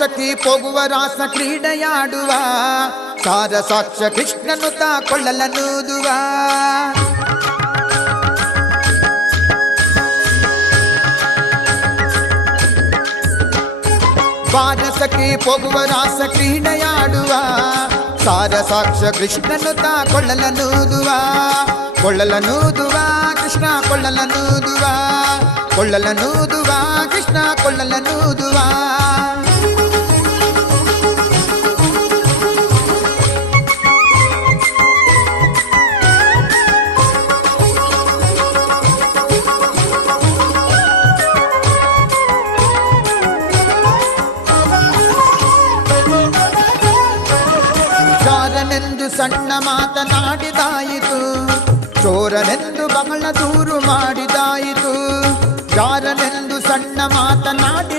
ಸಖಿ ಹೋಗುವ ರಾಸ ಕ್ರೀಡೆಯಾಡುವ ಸಾರ ಸಾಕ್ಷ ಕೃಷ್ಣನು ತಾ ಕೊಳ್ಳಲನೂದುವ ಬಾರ ಸಖಿ ಹೋಗುವ ರಾಸ ಕ್ರೀಡೆಯಾಡುವ ಸಾರ ಸಾಕ್ಷ ಕೃಷ್ಣನು ತಾ ಕೊಳ್ಳಲನೂದುವ ಕೊಳ್ಳಲನೂದುವ ಕೃಷ್ಣ ಕೊಳ್ಳಲನೂದುವ ಕೊಳ್ಳಲನೂದುವ ಕೃಷ್ಣ ಕೊಳ್ಳಲನೂದುವ ಜಾರನೆಂದು ಸಣ್ಣ ಮಾತನಾಡಿದಾಯಿತು ಚೋರನೆಂದು ಬಹಳ ದೂರು ಮಾಡಿದಾಯಿತು ಜಾರನೆಂದು ಸಣ್ಣ ಮಾತನಾಡಿ